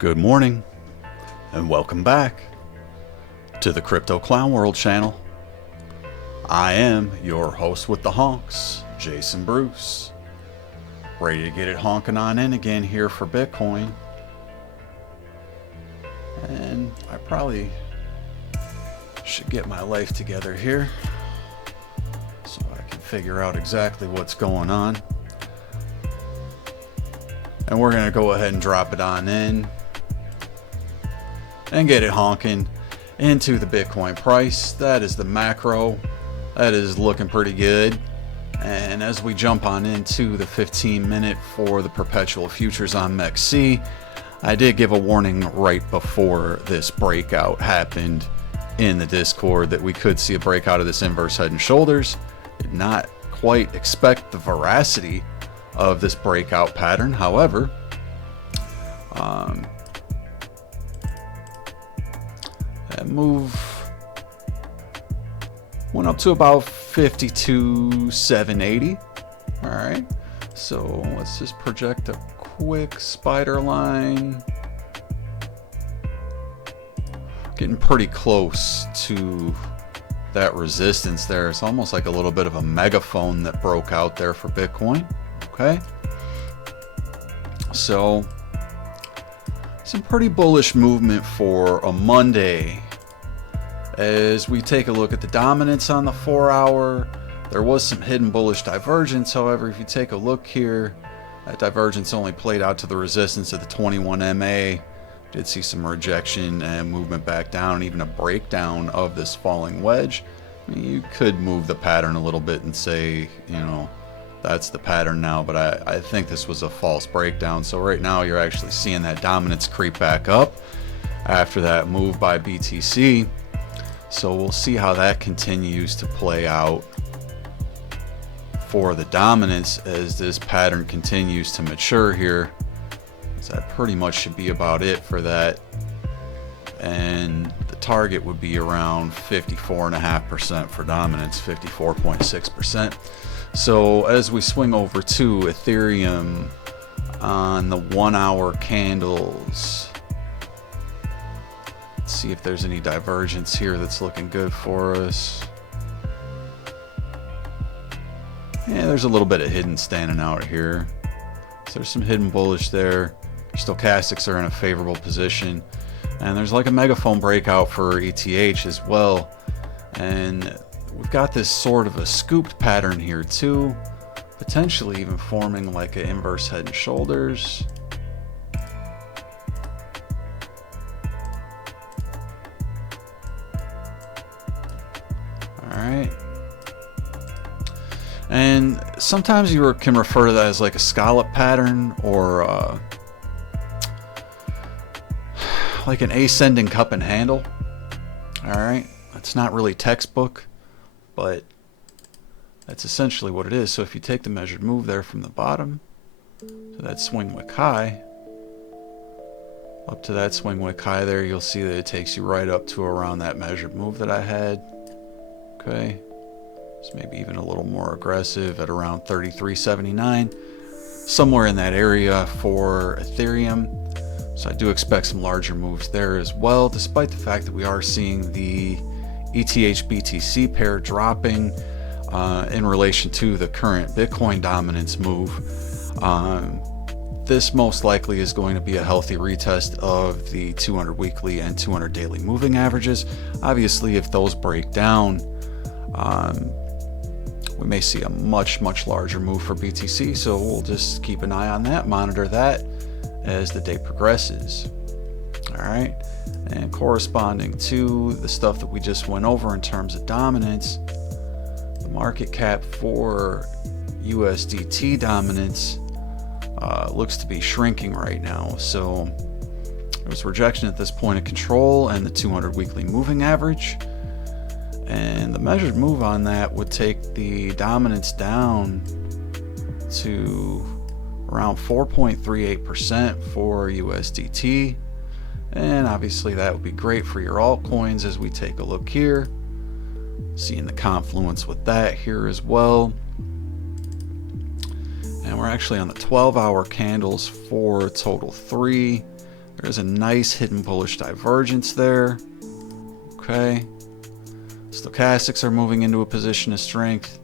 Good morning, and welcome back to the Crypto Clown World channel. I am your host with the honks, Jason Bruce. Ready to get it honking on in again here for Bitcoin. And I probably should get my life together here so I can figure out exactly what's going on. And we're going to go ahead and drop it on in and get it honking into the Bitcoin price. That is the macro. That is looking pretty good. And as we jump on into the 15-minute for the perpetual futures on MEXC, I did give a warning right before this breakout happened in the Discord that we could see a breakout of this inverse head and shoulders. Did not quite expect the veracity of this breakout pattern. However, that move went up to about 52,780. All right, so let's just project a quick spider line. Getting pretty close to that resistance there. It's almost like a little bit of a megaphone that broke out there for Bitcoin. Okay, so some pretty bullish movement for a Monday. As we take a look at the dominance on the 4-hour, there was some hidden bullish divergence. However, if you take a look here, that divergence only played out to the resistance of the 21 MA. Did see some rejection and movement back down, even a breakdown of this falling wedge. I mean, you could move the pattern a little bit and say, you know, that's the pattern now, but I think this was a false breakdown. So right now you're actually seeing that dominance creep back up after that move by BTC. So we'll see how that continues to play out for the dominance as this pattern continues to mature here. So that pretty much should be about it for that. And the target would be around 54.5% for dominance, 54.6%. So as we swing over to Ethereum on the 1-hour candles, let's see if there's any divergence here that's looking good for us. Yeah, there's a little bit of hidden standing out here. So there's some hidden bullish there. Stochastics are in a favorable position. And there's like a megaphone breakout for ETH as well. And we've got this sort of a scooped pattern here too, potentially even forming like an inverse head and shoulders. All right. And sometimes you can refer to that as like a scallop pattern or like an ascending cup and handle. All right. It's not really textbook, but that's essentially what it is. So if you take the measured move there from the bottom to that swing wick high, up to that swing wick high there, you'll see that it takes you right up to around that measured move that I had. Okay, so maybe even a little more aggressive at around 33.79, somewhere in that area for Ethereum. So I do expect some larger moves there as well, despite the fact that we are seeing the ETH BTC pair dropping in relation to the current Bitcoin dominance move. This most likely is going to be a healthy retest of the 200 weekly and 200 daily moving averages. Obviously, if those break down, we may see a much larger move for BTC. So we'll just keep an eye on that, monitor that as the day progresses. All right. And corresponding to the stuff that we just went over in terms of dominance, the market cap for USDT dominance looks to be shrinking right now. So there's rejection at this point of control and the 200 weekly moving average. And the measured move on that would take the dominance down to around 4.38% for USDT. And obviously that would be great for your altcoins as we take a look here. Seeing the confluence with that here as well. And we're actually on the 12-hour candles for total 3. There's a nice hidden bullish divergence there. Okay. Stochastics are moving into a position of strength.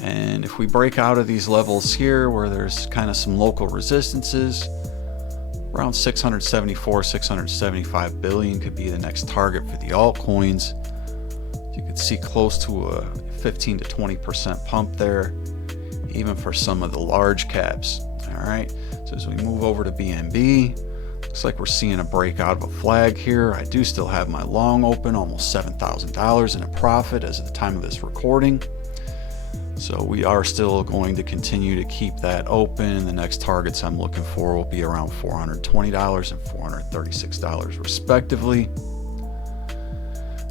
And if we break out of these levels here where there's kind of some local resistances, around 674, 675 billion could be the next target for the altcoins. You could see close to a 15 to 20% pump there, even for some of the large caps. All right, so as we move over to BNB, looks like we're seeing a breakout of a flag here. I do still have my long open, almost $7,000 in a profit as of the time of this recording. So we are still going to continue to keep that open. The next targets I'm looking for will be around $420 and $436 respectively.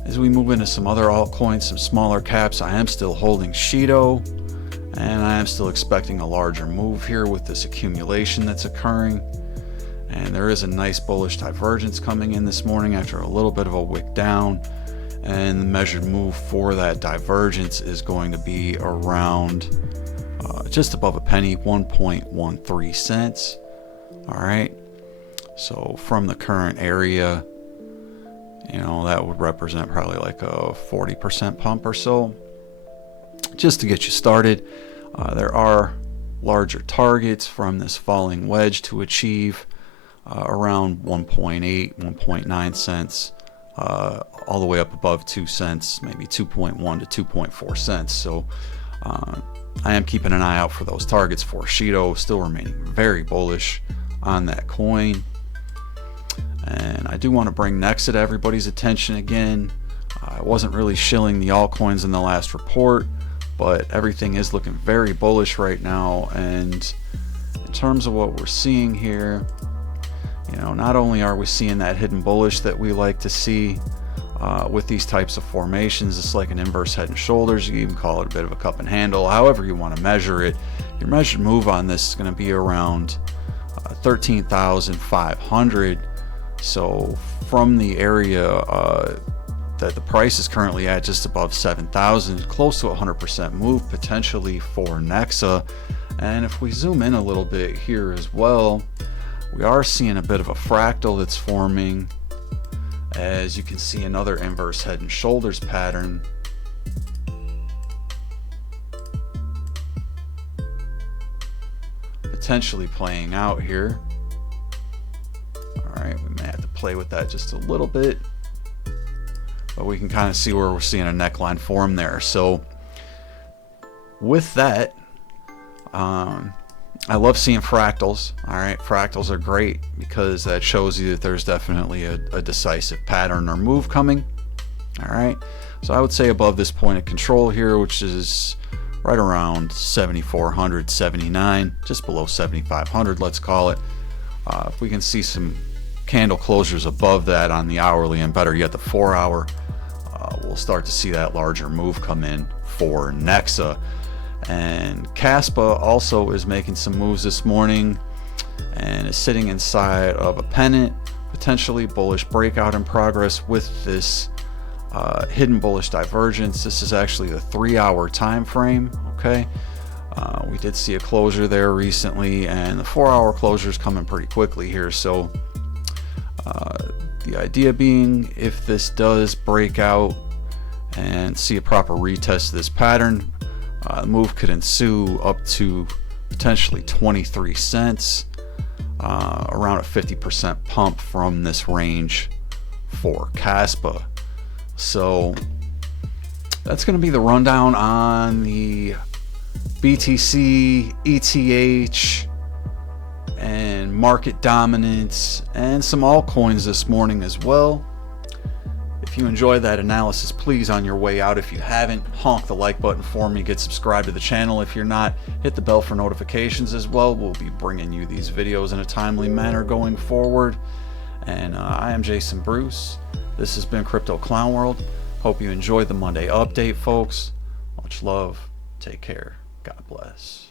As we move into some other altcoins, some smaller caps, I am still holding Shido, and I am still expecting a larger move here with this accumulation that's occurring. And there is a nice bullish divergence coming in this morning after a little bit of a wick down. And the measured move for that divergence is going to be around just above a penny, 1.13 cents. All right. So from the current area, you know, that would represent probably like a 40% pump or so. Just to get you started, there are larger targets from this falling wedge to achieve around 1.8, 1.9 cents. All the way up above 2 cents, maybe 2.1 to 2.4 cents. So I am keeping an eye out for those targets for Shido, still remaining very bullish on that coin. And I do want to bring Nexa to everybody's attention again. I wasn't really shilling the altcoins in the last report, but everything is looking very bullish right now. And in terms of what we're seeing here, you know, not only are we seeing that hidden bullish that we like to see with these types of formations, it's like an inverse head and shoulders. You can even call it a bit of a cup and handle, however you want to measure it. Your measured move on this is going to be around 13,500. So from the area that the price is currently at, just above 7,000, close to 100% move potentially for Nexa. And if we zoom in a little bit here as well, we are seeing a bit of a fractal that's forming. As you can see, another inverse head and shoulders pattern. Potentially playing out here. All right, we may have to play with that just a little bit, but we can kind of see where we're seeing a neckline form there. So with that, I love seeing fractals. All right, fractals are great because that shows you that there's definitely a decisive pattern or move coming. All right, so I would say above this point of control here, which is right around 7,479, just below 7,500, let's call it. If we can see some candle closures above that on the hourly, and better yet the 4 hour, we'll start to see that larger move come in for Nexa. And Caspa also is making some moves this morning and is sitting inside of a pennant, potentially bullish breakout in progress with this hidden bullish divergence. This is actually the 3 hour time frame. Okay, we did see a closure there recently, and the 4 hour closure is coming pretty quickly here. So the idea being, if this does break out and see a proper retest of this pattern, the move could ensue up to potentially 23 cents, around a 50% pump from this range for Caspa. So that's going to be the rundown on the BTC, ETH, and market dominance, and some altcoins this morning as well. If you enjoyed that analysis, please, on your way out, if you haven't, honk the like button for me, get subscribed to the channel. If you're not, hit the bell for notifications as well. We'll be bringing you these videos in a timely manner going forward. And I am Jason Bruce. This has been Crypto Clown World. Hope you enjoyed the Monday update, folks. Much love. Take care. God bless.